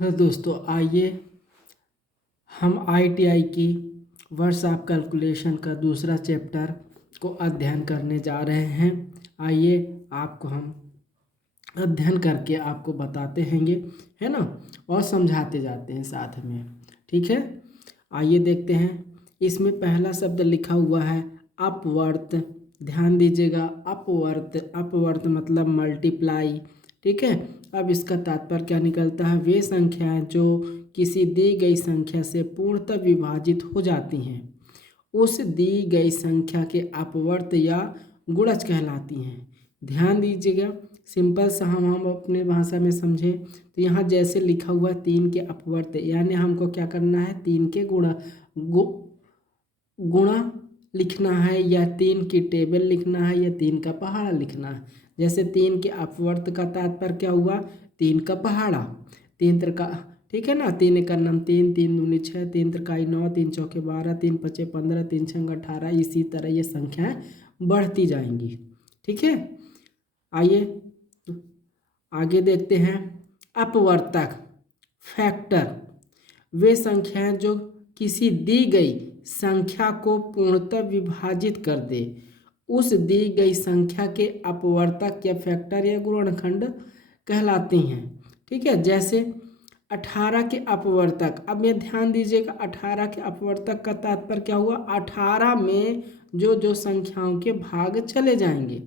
हाँ दोस्तों, आइए हम आईटीआई की वर्स ऑफ कैलकुलेशन का दूसरा चैप्टर को अध्ययन करने जा रहे हैं। आइए आपको हम अध्ययन करके आपको बताते हैंगे, है ना, और समझाते जाते हैं साथ में। ठीक है, आइए देखते हैं। इसमें पहला शब्द लिखा हुआ है अपवर्त। ध्यान दीजिएगा, अपवर्त अपवर्त मतलब मल्टीप्लाई। ठीक है, अब इसका तात्पर्य क्या निकलता है? वे संख्याएं जो किसी दी गई संख्या से पूर्णतः विभाजित हो जाती हैं उस दी गई संख्या के अपवर्त या गुणज कहलाती हैं। ध्यान दीजिएगा, सिंपल सा हम अपने भाषा में समझें तो यहाँ जैसे लिखा हुआ 3 के अपवर्त, यानी हमको क्या करना है? 3 के गुणा लिखना है, या 3 की टेबल लिखना है, या 3 का पहाड़ा लिखना है। जैसे 3 के अपवर्त का तात्पर्य क्या हुआ? 3 का पहाड़ा। 3 त्रिका, ठीक है ना, 3 एका नम 3, 3 दूनी 6, 3 त्रिकाई 9, 3 चौके 12, 3 पचे 15, 3 छंग 18। इसी तरह ये संख्याएं बढ़ती जाएंगी। ठीक है, आइए आगे देखते हैं। अपवर्तक फैक्टर वे संख्याएं जो किसी दी गई संख्या को पूर्णतः विभाजित कर दे उस दी गई संख्या के अपवर्तक या फैक्टर या गुणनखंड कहलाती हैं। ठीक है, जैसे 18 के अपवर्तक। अब ये ध्यान दीजिएगा, 18 के अपवर्तक का तात्पर्य क्या हुआ? 18 में जो जो संख्याओं के भाग चले जाएंगे।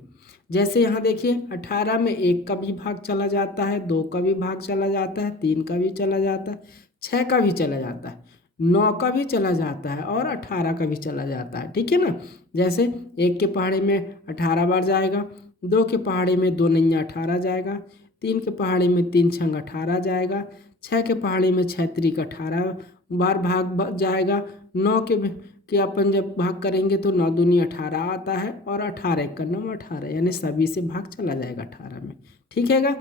जैसे यहाँ देखिए, 18 में 1 का भी भाग चला जाता है, 2 का भी भाग चला जाता है, 3 का भी चला जाता है, 6 का भी चला जाता है, 9 का भी चला जाता है, और 18 का भी चला जाता है। ठीक है ना, जैसे 1 के पहाड़े में 18 बार जाएगा, 2 के पहाड़े में 2 नैया 18 जाएगा, 3 के पहाड़े में 3 छंग 18 जाएगा, 6 के पहाड़े में 6 त्रिक 18 बार भाग जाएगा, 9 के अपन जब भाग करेंगे तो 9 दूनी 18 आता है, और 18 एक का 9 18, यानी सभी से भाग चला जाएगा 18 में। ठीक है गा?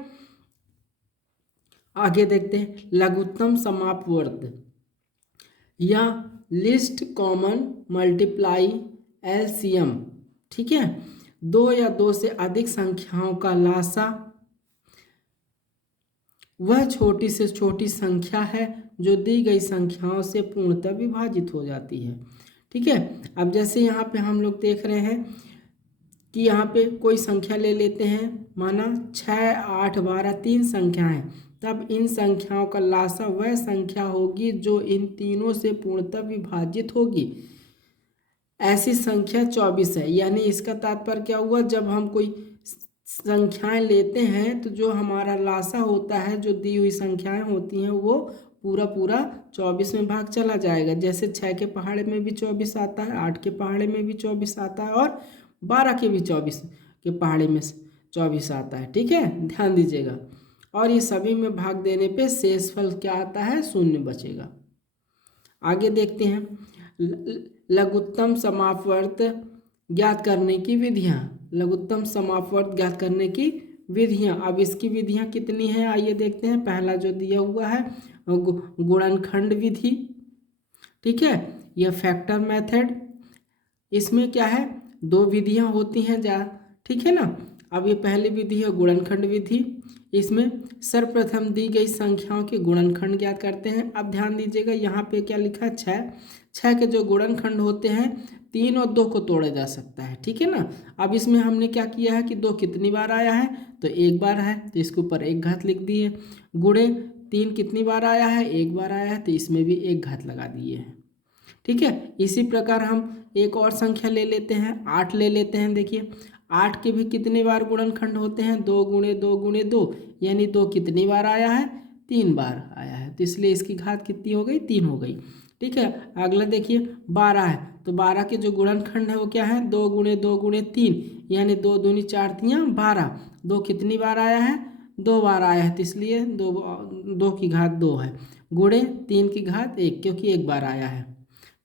आगे देखते हैं लघुत्तम समापवर्त या लिस्ट कॉमन मल्टीप्लाई एलसीएम। ठीक है, 2 या 2 से अधिक संख्याओं का लासा वह छोटी से छोटी संख्या है जो दी गई संख्याओं से पूर्णतः विभाजित हो जाती है। ठीक है, अब जैसे यहाँ पे हम लोग देख रहे हैं कि यहाँ पे कोई संख्या ले लेते हैं, माना 6, 8, 12 3 संख्याएं, तब इन संख्याओं का लासा वह संख्या होगी जो इन तीनों से पूर्णतः विभाजित होगी। ऐसी संख्या 24 है। यानी इसका तात्पर्य क्या हुआ? जब हम कोई संख्याएं लेते हैं तो जो हमारा लासा होता है, जो दी हुई संख्याएं होती हैं, वो पूरा पूरा 24 में भाग चला जाएगा। जैसे 6 के पहाड़े में भी 24 आता है, 8 के पहाड़े में भी 24 आता है, और 12 के भी 24 के पहाड़े में 24 आता है। ठीक है, ध्यान दीजिएगा, और ये सभी में भाग देने पे शेषफल क्या आता है? 0 बचेगा। आगे देखते हैं लघुत्तम समापवर्त ज्ञात करने की विधियां। लघुत्तम समापवर्त ज्ञात करने की विधियां। अब इसकी विधियां कितनी हैं? आइए देखते हैं। पहला जो दिया हुआ है गुणनखंड विधि। ठीक है, यह फैक्टर मेथड। इसमें क्या है? 2 विधियां होती हैं जा, ठीक है ना। अब ये पहली विधि है गुणनखंड विधि। इसमें सर्वप्रथम दी गई संख्याओं के गुणनखंड ज्ञात करते हैं। अब ध्यान दीजिएगा, यहाँ पे क्या लिखा है? 6। 6 के जो गुणनखंड होते हैं, 3 और 2 को तोड़ा जा सकता है। ठीक है ना। अब इसमें हमने क्या किया है कि 2 कितनी बार आया है? तो 1 बार है, तो इसके ऊपर 1 घात लिख दिए। गुणे 3 कितनी बार आया है? 1 बार आया है, तो इसमें भी 1 घात लगा दिए हैं। ठीक है, इसी प्रकार हम एक और संख्या ले लेते हैं, 8 ले लेते हैं। देखिए, 8 के भी कितने बार गुणनखंड होते हैं? 2 गुणे 2 गुणे 2, यानी 2 कितनी बार आया है? 3 बार आया है, तो इसलिए इसकी घात कितनी हो गई? 3 हो गई। ठीक है, अगला देखिए 12 है, तो 12 के जो गुणनखंड है वो क्या है? 2 गुणे 2 गुणे 3, यानी 2 दूनी 4 तियाँ 12। 2 कितनी बार आया है? 2 बार आया है, तो इसलिए 2 की घात 2 है, गुणे 3 की घात 1, क्योंकि 1 बार आया है।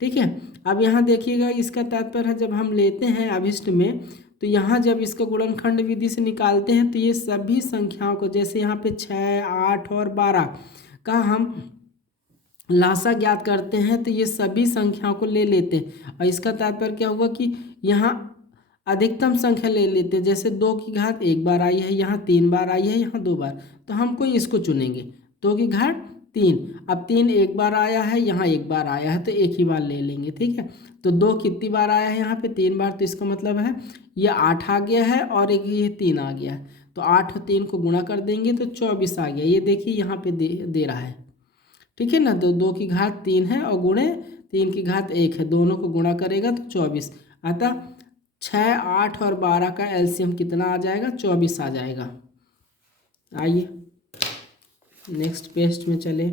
ठीक है, अब यहाँ देखिएगा, इसका तात्पर्य है जब हम लेते हैं अभिष्ट में, तो यहाँ जब इसका गुणनखंड विधि से निकालते हैं तो ये सभी संख्याओं को, जैसे यहाँ पे 6, 8 और 12 का हम लासा ज्ञात करते हैं, तो ये सभी संख्याओं को ले लेते हैं। और इसका तात्पर्य क्या हुआ कि यहाँ अधिकतम संख्या ले लेते हैं। जैसे 2 की घात 1 बार आई है, यहाँ 3 बार आई है, यहाँ 2 बार, तो हम कोई इसको चुनेंगे, 2 की घात 3। अब 3 एक बार आया है, यहाँ एक बार आया है, तो एक ही बार ले लेंगे, ठीक है। तो 2 कितनी बार आया है यहाँ पे? 3 बार। तो इसका मतलब है ये 8 आ गया है और एक ये 3 आ गया है। तो 8 और 3 को गुणा कर देंगे तो 24 आ गया। ये देखिए यहाँ पे दे रहा है, ठीक है ना। तो 2 की घात 3 है और गुणे 3 की घात 1 है, दोनों को गुणा करेगा तो 24। अतः 6, 8 और 12 का एलसीएम कितना आ जाएगा? 24 आ जाएगा। आइए नेक्स्ट पेज में चले।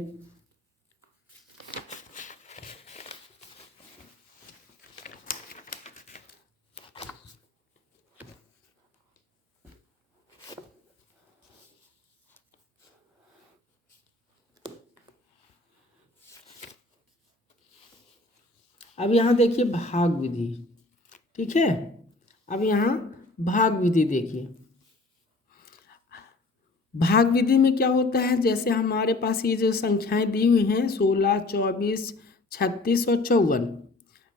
अब यहाँ देखिए भाग विधि, ठीक है। अब यहाँ भाग विधि देखिए। भाग विधि में क्या होता है, जैसे हमारे पास ये जो संख्याएं दी हुई हैं 16, 24, 36 और 54,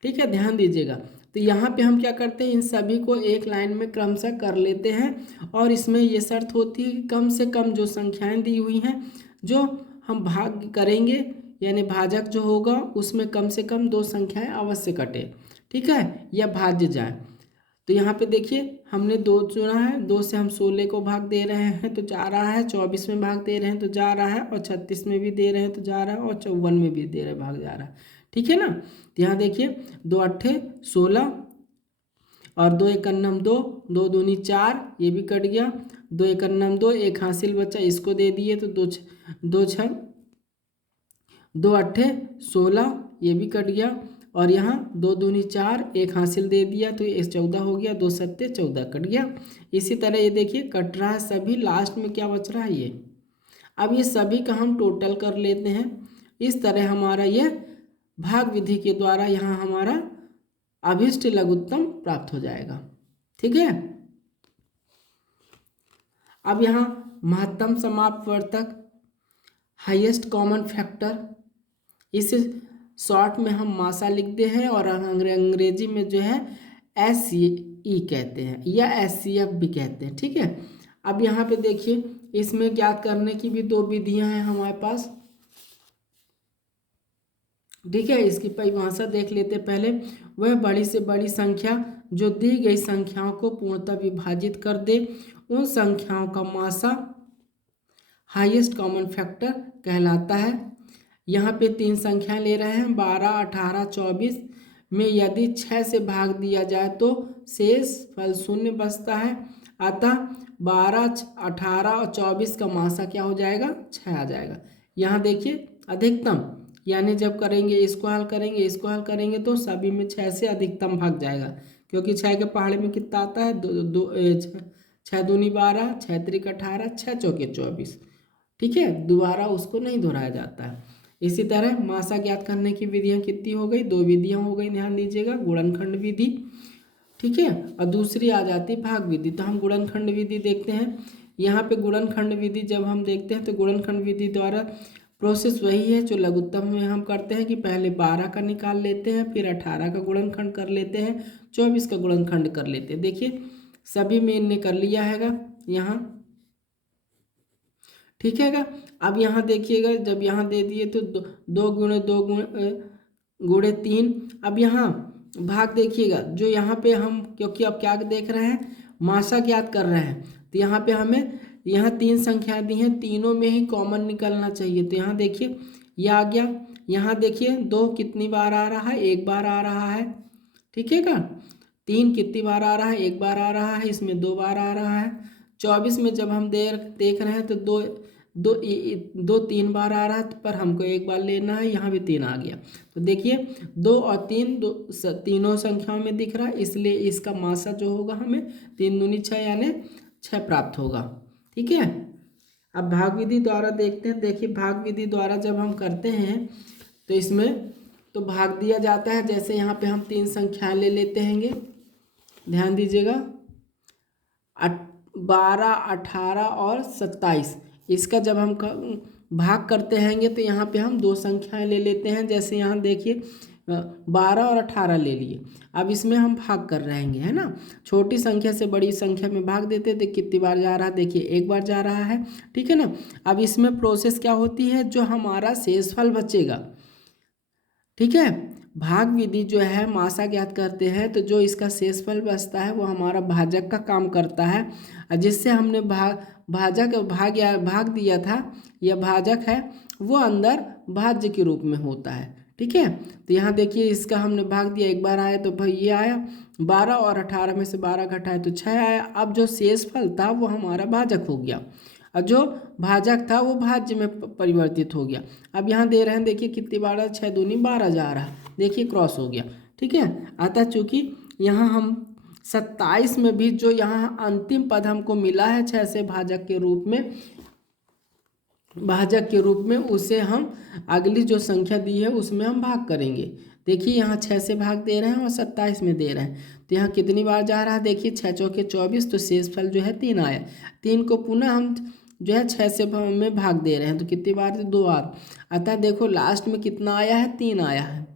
ठीक है, ध्यान दीजिएगा। तो यहाँ पे हम क्या करते हैं, इन सभी को एक लाइन में क्रमशः कर लेते हैं और इसमें ये शर्त होती है कि कम से कम जो संख्याएं दी हुई हैं जो हम भाग करेंगे यानी भाजक जो होगा उसमें कम से कम 2 संख्याएं अवश्य कटे, ठीक है, या भाज्य जाए। तो यहाँ पे देखिए हमने 2 चुना है, 2 से हम 16 को भाग दे रहे हैं तो जा रहा है, 24 में भाग दे रहे हैं तो जा रहा है, और 36 में भी दे रहे हैं तो जा रहा है, और 54 में भी दे रहे भाग जा रहा है, ठीक है ना। तो यहाँ देखिए 2 अट्ठे 16 और 2 एक अन्नम 2, 2 दूनी 4, ये भी कट गया। 2 एक अन्नम 2, एक हासिल बचा, इसको दे दिए तो 2 अट्ठे 16, ये भी कट गया। और यहाँ 2 दूनी 4, एक हासिल दे दिया तो ये 14 हो गया, 2 सत्ते 14 कट गया। इसी तरह ये देखिए कट रहा है सभी, लास्ट में क्या बच रहा है ये। अब ये सभी का हम टोटल कर लेते हैं। इस तरह हमारा ये भाग विधि के द्वारा यहाँ हमारा अभिष्ट लघुत्तम प्राप्त हो जाएगा, ठीक है। अब यहाँ महत्तम समापवर्तक, हाईएस्ट कॉमन फैक्टर, इसे शॉर्ट में हम मासा लिखते हैं और अंग्रेजी में जो है SCE कहते हैं या SCF भी कहते हैं, ठीक है। अब यहाँ पे देखिए इसमें ज्ञात करने की भी 2 विधियां हैं हमारे पास, ठीक है। इसकी परिभाषा देख लेते पहले। वह बड़ी से बड़ी संख्या जो दी गई संख्याओं को पूर्णतः विभाजित कर दे, उन संख्याओं का मासा हाईएस्ट कॉमन फैक्टर कहलाता है। यहाँ पे 3 संख्याएं ले रहे हैं 12, 18, 24 में यदि 6 से भाग दिया जाए तो शेष फल शून्य बचता है। अतः 12, 18 और 24 का मासा क्या हो जाएगा? 6 आ जाएगा। यहाँ देखिए अधिकतम यानी जब करेंगे इसको हल करेंगे तो सभी में 6 से अधिकतम भाग जाएगा, क्योंकि 6 के पहाड़े में कितना आता है? 6 दूनी 12, 6 त्रिक 18, 6 चौके 24, ठीक है। दोबारा उसको नहीं दोहराया जाता है। इसी तरह मासा ज्ञात करने की विधियां कितनी हो गई? 2 विधियां हो गई, ध्यान दीजिएगा। गुणनखंड विधि, ठीक है, और दूसरी आ जाती है भाग विधि। तो हम गुणनखंड विधि देखते हैं। यहाँ पे गुणनखंड विधि जब हम देखते हैं तो गुणनखंड विधि द्वारा प्रोसेस वही है जो लघुत्तम में हम करते हैं कि पहले 12 का निकाल लेते हैं, फिर 18 का गुणनखंड कर लेते हैं, 24 का गुणनखंड कर लेते हैं। देखिए सभी में इनने कर लिया हैगा यहाँ, ठीक है। अब यहाँ देखिएगा जब यहाँ दे दिए तो 2 गुणे 2 गुणे 3। अब यहाँ भाग देखिएगा जो यहाँ पे हम, क्योंकि अब क्या देख रहे हैं, मासा ज्ञात कर रहे हैं, तो यहाँ पे हमें यहाँ 3 संख्याएं दी हैं, तीनों में ही कॉमन निकलना चाहिए। तो यहाँ देखिए ये आ गया। यहाँ देखिए 2 कितनी बार आ रहा है? 1 बार आ रहा है, ठीक है का। 3 कितनी बार आ रहा है? 1 बार आ रहा है, इसमें 2 बार आ रहा है। 24 में जब हम देख रहे हैं तो 2 3 बार आ रहा है, पर हमको 1 बार लेना है, यहाँ भी 3 आ गया। तो देखिए 2 और 3 तीनों संख्याओं में दिख रहा है, इसलिए इसका मासा जो होगा हमें 3 दूनी 6 यानी 6 प्राप्त होगा, ठीक है। अब भाग विधि द्वारा देखते हैं। देखिए भाग विधि द्वारा जब हम करते हैं तो इसमें तो भाग दिया जाता है। जैसे यहाँ पे हम 3 संख्याएं ले लेते हैंगे, ध्यान दीजिएगा, 12, 18 और 27। इसका जब हम भाग करते हैंगे तो यहाँ पे हम 2 संख्याएं ले लेते हैं। जैसे यहाँ देखिए 12 और 18 ले लिए। अब इसमें हम भाग कर रहेंगे, है ना। छोटी संख्या से बड़ी संख्या में भाग देते थे, कितनी बार जा रहा है, देखिए एक बार जा रहा है, ठीक है ना। अब इसमें प्रोसेस क्या होती है, जो हमारा शेषफल बचेगा, ठीक है, भाग विधि जो है मासा ज्ञात करते हैं, तो जो इसका शेषफल बचता है वो हमारा भाजक का काम करता है, और जिससे हमने भाग दिया था, यह भाजक है, वो अंदर भाज्य के रूप में होता है, ठीक है। तो यहाँ देखिए इसका हमने भाग दिया, एक बार आया तो भाई ये आया 12 और 18 में से 12 घटाए तो 6 आया। अब जो शेषफल था वो हमारा भाजक हो गया, और जो भाजक था वो भाज्य में परिवर्तित हो गया। अब यहाँ दे रहे हैं, देखिए कितनी बार, 6 दूनी 12 जा रहा है, देखिए क्रॉस हो गया, ठीक है। अतः चूंकि यहाँ हम 27 में भी जो यहाँ अंतिम पद हमको मिला है 6 से भाजक के रूप में उसे हम अगली जो संख्या दी है उसमें हम भाग करेंगे। देखिए यहाँ 6 से भाग दे रहे हैं और 27 में दे रहे हैं, तो यहाँ कितनी बार जा रहा है, देखिए 6 चौके 24, तो शेषफल जो है 3 आया। 3 को पुनः हम जो है 6 से में भाग दे रहे हैं, तो कितनी बार, 2 बार। अतः देखो लास्ट में कितना आया है, 3 आया है,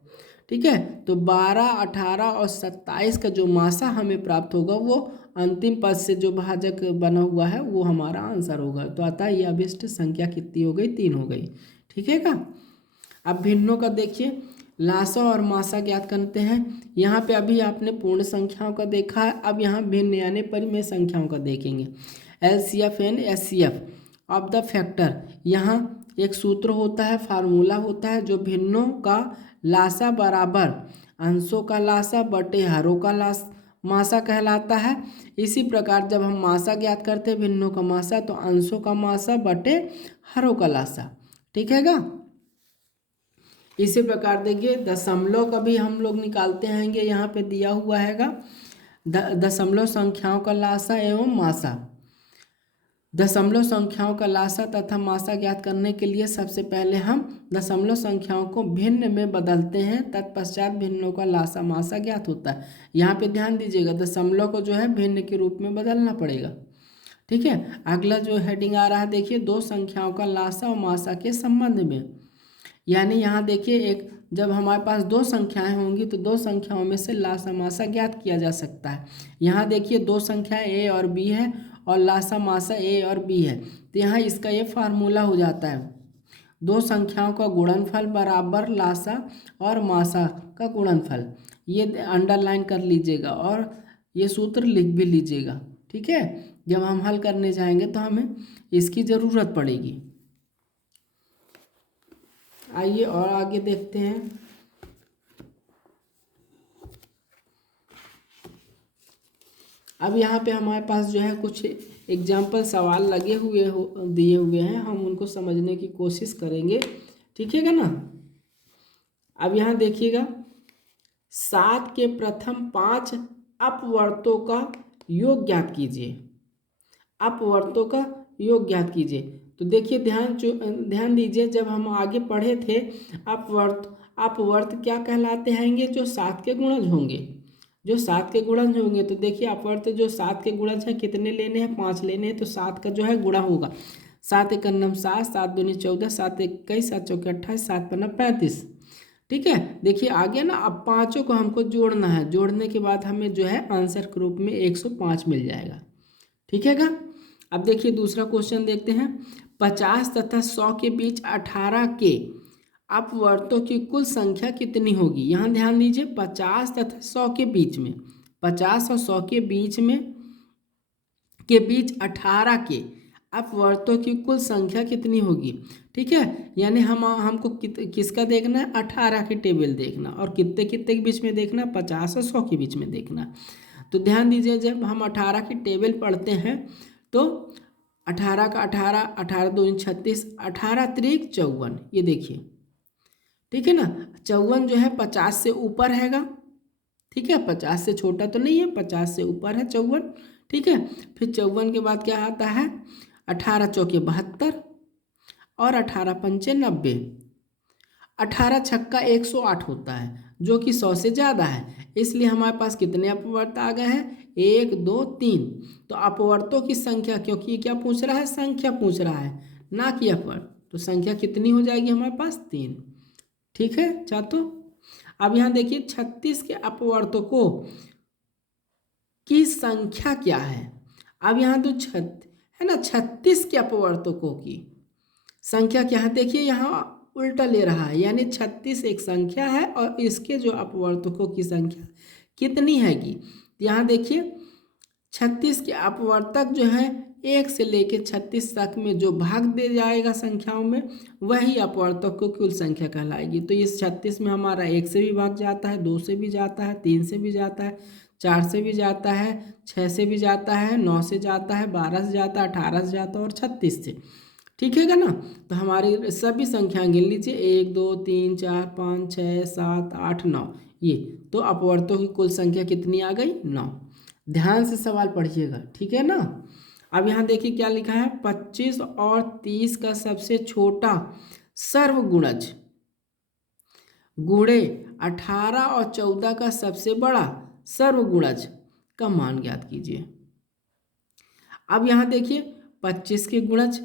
ठीक है। तो 12, 18 और 27 का जो मासा हमें प्राप्त होगा वो अंतिम पद से जो भाजक बना हुआ है वो हमारा आंसर होगा। तो अतः ये अभिष्ट संख्या कितनी हो गई, 3 हो गई, ठीक है का। अब भिन्नों का देखिए, लासा और मासा ज्ञात करते हैं। यहाँ पे अभी आपने पूर्ण संख्याओं का देखा है, अब यहाँ भिन्न यानी परिमेय संख्याओं का देखेंगे। LCF and SCF of the factor, यहाँ एक सूत्र होता है, फार्मूला होता है, जो भिन्नों का लासा बराबर अंशों का लासा बटे हरों का मासा कहलाता है। इसी प्रकार जब हम मासा ज्ञात करते हैं भिन्नों का मासा, तो अंशों का मासा बटे हरों का लासा, ठीक है गा। इसी प्रकार देखिए दशमलव का भी हम लोग निकालते हैंगे, यहाँ पे दिया हुआ हैगा दशमलव संख्याओं का लासा एवं मासा। दशमलव संख्याओं का लासा तथा मासा ज्ञात करने के लिए सबसे पहले हम दशमलव संख्याओं को भिन्न में बदलते हैं, तत्पश्चात भिन्नों का लासा मासा ज्ञात होता है। यहाँ पे ध्यान दीजिएगा, दशमलव को जो है भिन्न के रूप में बदलना पड़ेगा, ठीक है। अगला जो हेडिंग आ रहा है देखिए, दो संख्याओं का लासा और मासा के संबंध में, यानी यहाँ देखिए एक जब हमारे पास दो संख्याएं होंगी तो दो संख्याओं में से लासा मासा ज्ञात किया जा सकता है। यहाँ देखिए दो संख्याएं A और B है और लासा मासा A और B है, तो यहाँ इसका ये फार्मूला हो जाता है, दो संख्याओं का गुणनफल बराबर लासा और मासा का गुणनफल। ये अंडरलाइन कर लीजिएगा और ये सूत्र लिख भी लीजिएगा, ठीक है। जब हम हल करने जाएंगे तो हमें इसकी ज़रूरत पड़ेगी। आइए और आगे देखते हैं। अब यहाँ पे हमारे पास जो है कुछ एग्जाम्पल सवाल लगे हुए दिए हुए हैं, हम उनको समझने की कोशिश करेंगे, ठीक है ना। अब यहाँ देखिएगा, 7 के प्रथम 5 अपवर्तों का योग ज्ञात कीजिए, अपवर्तों का योग ज्ञात कीजिए। तो देखिए ध्यान दीजिए, जब हम आगे पढ़े थे अपवर्त क्या कहलाते हैंगे, जो 7 के गुणज होंगे, जो 7 के गुणज होंगे। तो देखिए अपवर्त जो 7 के गुणज हैं, कितने लेने हैं, 5 लेने हैं, तो 7 का जो है गुणा होगा, 7 एक 7, 7 दूनी 14, 7 21, 7 चौके 28, 7 पन्ना 35, ठीक है। देखिए आगे ना अब पाँचों को हमको जोड़ना है, जोड़ने के बाद हमें जो है आंसर के रूप में 105 मिल जाएगा, ठीक है का। अब देखिए दूसरा क्वेश्चन देखते हैं, 50 तथा 100 के बीच 18 के अपवर्तों की कुल संख्या कितनी होगी। यहाँ ध्यान दीजिए, 50 तथा 100 के बीच में, 50 और 100 के बीच 18 के अपवर्तों की कुल संख्या कितनी होगी, ठीक है। यानी हमको किसका देखना है, 18 के टेबल देखना, और कितने कितने के बीच में देखना, 50 और 100 के बीच में देखना। तो ध्यान दीजिए, जब हम 18 की टेबल पढ़ते हैं तो 18 का 18, 18 2 36, 18 3 54, ये देखिए, ठीक है ना। 54 जो है 50 से ऊपर हैगा, ठीक है, 50 से छोटा तो नहीं है, 50 से ऊपर है 54, ठीक है। फिर 54 के बाद क्या आता है, 18 चौके 72 और 18 पंचे 90, 18 छक्का 108 होता है, जो कि 100 से ज़्यादा है। इसलिए हमारे पास कितने अपवर्त आ गए हैं, 1 2 3। तो अपवर्तों की संख्या, क्योंकि ये क्या पूछ रहा है, संख्या पूछ रहा है, ना कि अपवर्त, तो संख्या कितनी हो जाएगी हमारे पास, 3, ठीक है छात्रों। अब यहाँ देखिए 36 के अपवर्तकों की संख्या क्या है। अब यहाँ तो है ना, 36 के अपवर्तकों की संख्या क्या है, देखिए यहाँ उल्टा ले रहा है, यानी 36 एक संख्या है और इसके जो अपवर्तकों की संख्या कितनी हैगी। यहाँ देखिए 36 के अपवर्तक जो है 1 से लेकर 36 तक में जो भाग दे जाएगा संख्याओं में, वही अपवर्तक को कुल संख्या कहलाएगी। तो इस 36 में हमारा 1 से भी भाग जाता है, 2 से भी जाता है, 3 से भी जाता है, 4 से भी जाता है, 6 से भी जाता है, 9 से जाता है, 12 से जाता है, 18 से जाता है और 36 से। ठीक है ना। तो हमारी सभी संख्या गिन लीजिए, 1 2 3 4 5 6 7 8 9, ये तो अपवर्तकों की कुल संख्या कितनी आ गई, 9। ध्यान से सवाल पढ़िएगा, ठीक है ना। अब यहाँ देखिए क्या लिखा है, 25 और 30 का सबसे छोटा सर्वगुणज गुणे 18 और 14 का सबसे बड़ा सर्वगुणज का मान ज्ञात कीजिए। अब यहाँ देखिए 25 के गुणज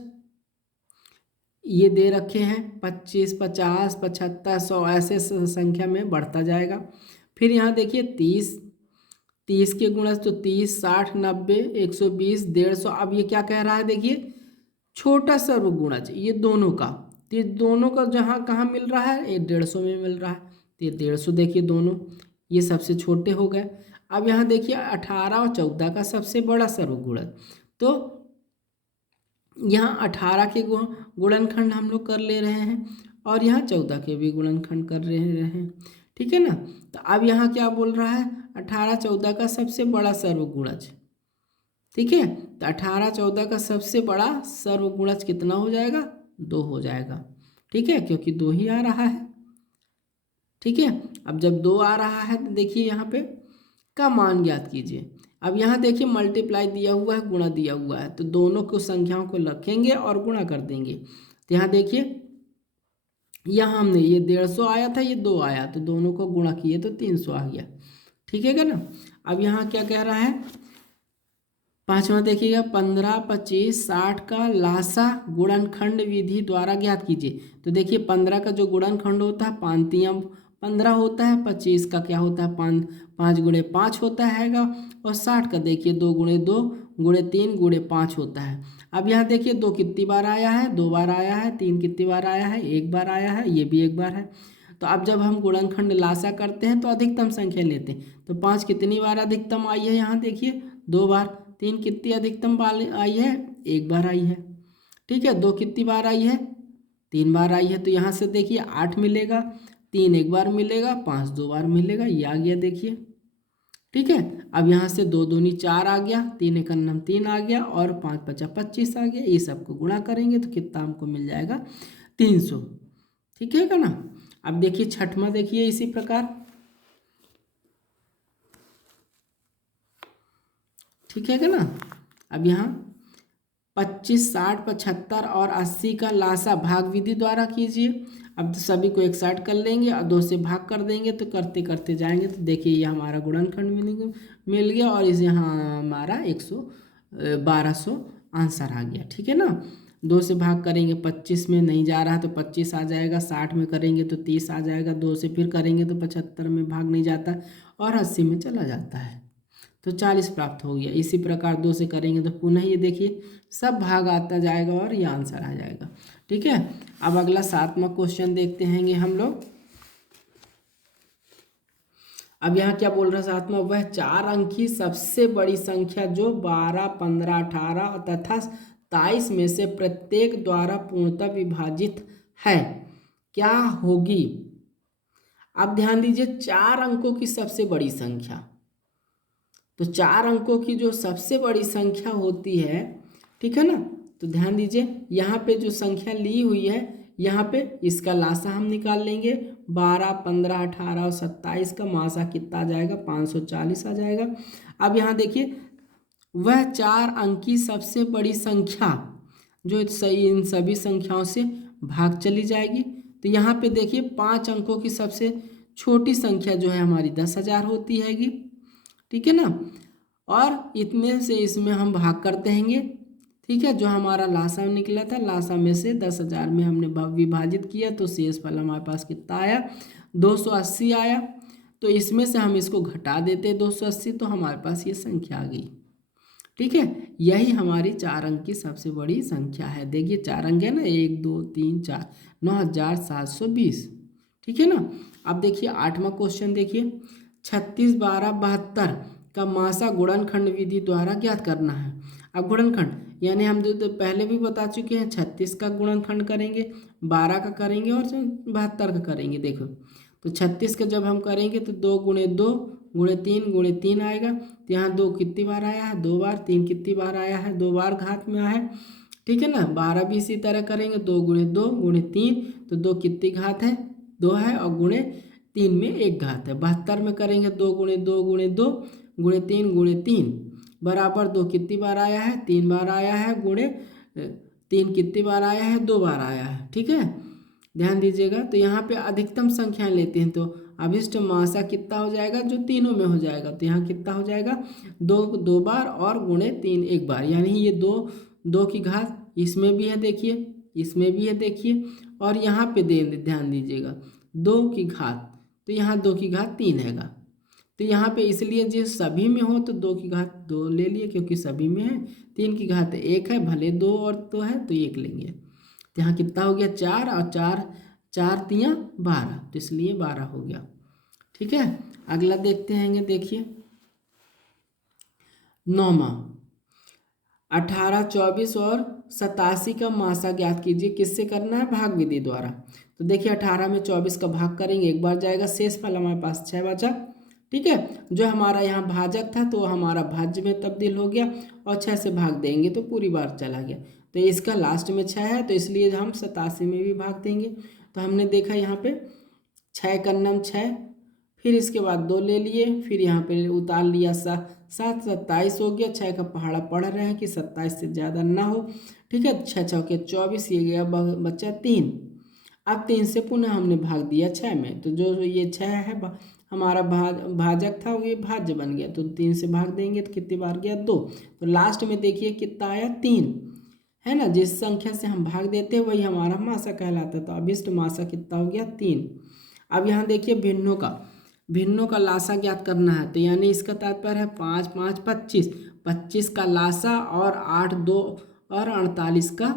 ये दे रखे हैं, 25 50 75 100 ऐसे संख्या में बढ़ता जाएगा। फिर यहाँ देखिए 30 के गुणज तो 30 60 90 120 150। अब ये क्या कह रहा है, देखिए छोटा सर्वगुणज ये दोनों का, तो ये दोनों का जहाँ कहाँ मिल रहा है, ये 150 में मिल रहा है। तो ये 150 देखिए दोनों ये सबसे छोटे हो गए। अब यहाँ देखिए 18 और 14 का सबसे बड़ा सर्वगुणज, तो यहाँ 18 के गुणनखंड हम लोग कर ले रहे हैं और यहाँ 14 के भी गुणनखंड कर रहे हैं, ठीक है ना। तो अब यहाँ क्या बोल रहा है, 18 14 का सबसे बड़ा सर्वगुणज, ठीक है। तो 18 14 का सबसे बड़ा सर्वगुणज कितना हो जाएगा, 2 हो जाएगा, ठीक है, क्योंकि 2 ही आ रहा है, ठीक है। अब जब 2 आ रहा है तो देखिए यहाँ पे का मान ज्ञात कीजिए। अब यहाँ देखिए मल्टीप्लाई दिया हुआ है, गुणा दिया हुआ है, तो दोनों को संख्याओं को रखेंगे और गुणा कर देंगे। तो यहाँ देखिए यहाँ हमने ये 150 आया था, ये 2 आया, तो दोनों को गुणा किए तो 300 आ गया, ठीक है क्या ना। अब यहाँ क्या कह रहा है, पांचवा देखिएगा 15 25 60 का लासा गुणनखंड विधि द्वारा ज्ञात कीजिए। तो देखिए 15 का जो गुणनखंड होता है 5 15 होता है, 25 का क्या होता है 5 गुणे 5 होता हैगा, और 60 का देखिए 2 गुणे 2 गुणे 3 गुणे 5 होता है। अब यहाँ देखिए 2 कितनी बार आया है, 2 बार आया है, 3 कितनी बार आया है, 1 बार आया है, ये भी 1 बार है। तो अब जब हम गुणनखंड लासा करते हैं तो अधिकतम संख्या लेते हैं, तो 5 कितनी बार अधिकतम आई है, यहाँ देखिए 2 बार। 3 कितनी अधिकतम बार आई है, 1 बार आई है, ठीक है। 2 कितनी बार आई है, 3 बार आई है, तो यहाँ से देखिए 8 मिलेगा, 3 1 बार मिलेगा, 5 2 बार मिलेगा, ये आ गया देखिए, ठीक है। अब यहाँ से 2 दूनी 4 आ गया, 3 1 3 आ गया और 5 5 25 आ गया। ये सबको गुणा करेंगे तो कितना हमको मिल जाएगा, 300, ठीक है ना। अब देखिए छठवां देखिए इसी प्रकार, ठीक है क्या ना। अब यहाँ 25 60 75 और 80 का लासा भाग विधि द्वारा कीजिए। अब तो सभी को एक साथ कर लेंगे और 2 से भाग कर देंगे, तो करते करते जाएंगे तो देखिए ये हमारा गुणनखंड मिल गया और इस यहाँ हमारा 1200 आंसर आ गया, ठीक है ना। 2 से भाग करेंगे 25 में नहीं जा रहा तो 25 आ जाएगा, 60 में करेंगे तो 30 आ जाएगा, 2 से फिर करेंगे तो 75 में भाग नहीं जाता और 80 में चला जाता है, तो 40 प्राप्त हो गया। इसी प्रकार 2 से करेंगे तो पुनः ये देखिए सब भाग आता जाएगा और ये आंसर आ जाएगा, ठीक है। अब अगला 7वां क्वेश्चन देखते हैं हम लोग। अब यहाँ क्या बोल रहा है 7वां, वह 4 अंकी सबसे बड़ी संख्या जो 12 15 18 तथा 27 में से प्रत्येक द्वारा पूर्णतः विभाजित है क्या होगी। अब ध्यान दीजिए 4 अंकों की सबसे बड़ी संख्या, तो 4 अंकों की जो सबसे बड़ी संख्या होती है, ठीक है ना। तो ध्यान दीजिए यहाँ पे जो संख्या ली हुई है, यहाँ पे इसका लासा हम निकाल लेंगे, 12 15 18 और 27 का मासा कितना आ जाएगा, 540 आ जाएगा। अब यहाँ देखिए वह 4 अंकी सबसे बड़ी संख्या जो सही इन सभी संख्याओं से भाग चली जाएगी। तो यहाँ पे देखिए 5 अंकों की सबसे छोटी संख्या जो है हमारी 10,000 होती हैगी, ठीक है ना। और इतने से इसमें हम भाग करते हैंगे, ठीक है। जो हमारा लासा निकला था, लासा में से 10,000 में हमने विभाजित किया तो शेष फल हमारे पास कितना आया, 280 आया, तो इसमें से हम इसको घटा देते 280, तो हमारे पास ये संख्या आ गई। ठीक है, यही हमारी 4 अंक की सबसे बड़ी संख्या है। देखिए 4 अंक है ना, 1 2 3 4, 9720। ठीक है ना। अब देखिए 8वां क्वेश्चन देखिए, 36 12 72 का मासा गुणनखंड विधि द्वारा ज्ञात करना है। अब गुणनखंड यानी हम जो पहले भी बता चुके हैं, 36 का गुणनखंड करेंगे, 12 का करेंगे और 72 का करेंगे। देखो तो 36 का जब हम करेंगे तो 2 गुणे 2 गुणे 3 गुणे 3 आएगा। तो यहाँ 2 कितनी बार आया है, 2 बार, 3 कितनी बार आया है, 2 बार घात में आया है। ठीक है ना। 12 भी इसी तरह करेंगे, 2 गुणे 2 गुणे 3, तो 2 कितनी घात है, 2 है, और गुणे 3 में 1 घात है। 72 में करेंगे 2 गुणे 2 गुणे 2 गुणे 3 गुणे 3 बराबर 2 कितनी बार आया है, 3 बार आया है, गुणे 3 कितनी बार आया है, 2 बार आया है। ठीक है, ध्यान दीजिएगा। तो यहाँ पे अधिकतम संख्याएं लेते हैं, तो अभिष्ट मासा कितना हो जाएगा, जो तीनों में हो जाएगा। तो यहाँ कितना हो जाएगा, 2 बार और गुणे 3 1 बार, यानी ये 2 की घात इसमें भी है, देखिए इसमें भी है, देखिए, और यहाँ पे ध्यान दीजिएगा 2 की घात, तो यहाँ 2 की घात 3 हैगा। तो यहाँ पे इसलिए जो सभी में हो तो 2 की घात 2 ले लिए, क्योंकि सभी में है। 3 की घात 1 है, भले 2 और 2 है तो 1 लेंगे। तो यहाँ कितना हो गया, 4, और 4 4 3 12, तो इसलिए 12 हो गया। ठीक है, अगला देखते हैं। देखिए 9वां, 18 24 और 87 का मासा ज्ञात कीजिए। किससे करना है, भाग विधि द्वारा। तो देखिए 18 में 24 का भाग करेंगे, 1 बार जाएगा, शेष फल हमारे पास 6 बचा। ठीक है, जो हमारा यहाँ भाजक था तो हमारा भाज्य में तब्दील हो गया, और 6 से भाग देंगे तो पूरी बार चला गया। तो इसका लास्ट में 6 है, तो इसलिए हम 87 में भी भाग देंगे। तो हमने देखा यहाँ पे 6 का नम 6, फिर इसके बाद 2 ले लिए, फिर यहाँ पे उतार लिया 7 27 हो गया। 6 का पहाड़ा पढ़ रहे हैं कि 27 से ज़्यादा ना हो। ठीक है, 6 चौके 24, ये गया बच्चा 3। अब 3 से पुनः हमने भाग दिया 6 में, तो जो ये 6 है हमारा भाजक था, वो ये भाज्य बन गया। तो 3 से भाग देंगे तो कितनी बार गया, 2। तो लास्ट में देखिए कितना आया, 3 है ना। जिस संख्या से हम भाग देते हैं वही हमारा मासा कहलाता है। तो अभिष्ट मासा कितना हो गया, 3। अब यहाँ देखिए भिन्नों का लासा ज्ञात करना है। तो यानी इसका तात्पर्य है 5 5 25, 25 का लासा, और 8 2 और 48 का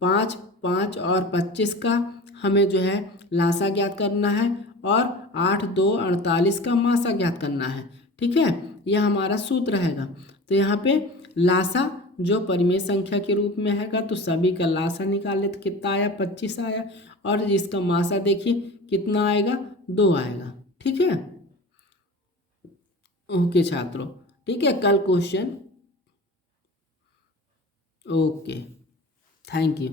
5 5 और 25 का हमें जो है लासा ज्ञात करना है, और 8 2 48 का मासा ज्ञात करना है। ठीक है, यह हमारा सूत्र रहेगा। तो यहाँ पे लासा जो परिमेय संख्या के रूप में हैगा, तो सभी का लासा निकाले तो कितना आया, 25 आया, और इसका मासा देखिए कितना आएगा, 2 आएगा। ठीक है, ओके छात्रों, ठीक है, कल क्वेश्चन। Okay, thank you.